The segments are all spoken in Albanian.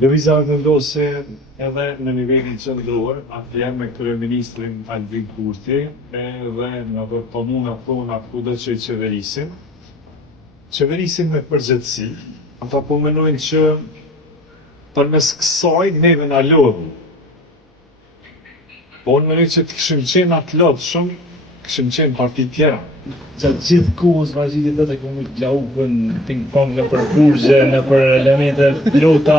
Lëvizja vendose edhe në nivelin qendror, atë jam me kryeministrin Albin Kurti, edhe në komuna tona kudo që i qeverisin. Qeverisin me përgjithësi. Ata po mendojnë që përmes kësaj neve na lodhin. Po unë mendoj që të kishim qenë atë lodhshëm, kishim qenë parti tjera. Gjatë gjithë kohës vazhdimisht vetë kemi laukën ping-pong nëpër burgje, nëpër elemente pilota.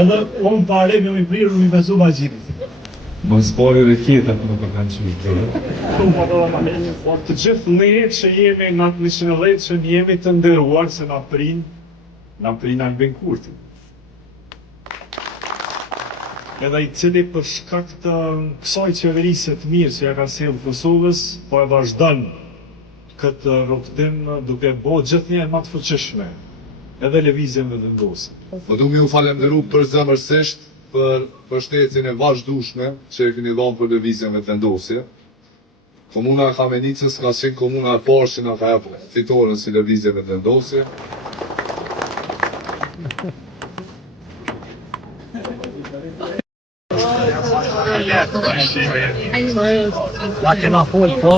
Edhe unë pare kemi prirur mi besu vazhdimit. Mos bëri dhe tjetër nuk e kanë qenë. Por të gjithë ne që jemi në atë 110 që jemi të nderuar se na prin Albin Kurti. Edhe i cili për shkak të kësaj qeverisë të mirë që ja ka sjellë Kosovës, po e vazhdon këtë rrugtim duke bërë gjithnjë më të fuqishme, edhe lëvizjen vendosur. Po duke ju falenderu përzemërsisht për mbështetjen e vazhdueshme që e keni dhënë për lëvizjen vendosje. Komuna e Kamenicës ka qenë komuna e parë që na ka japur fitoren si lëvizje vendosje. La kena fol po.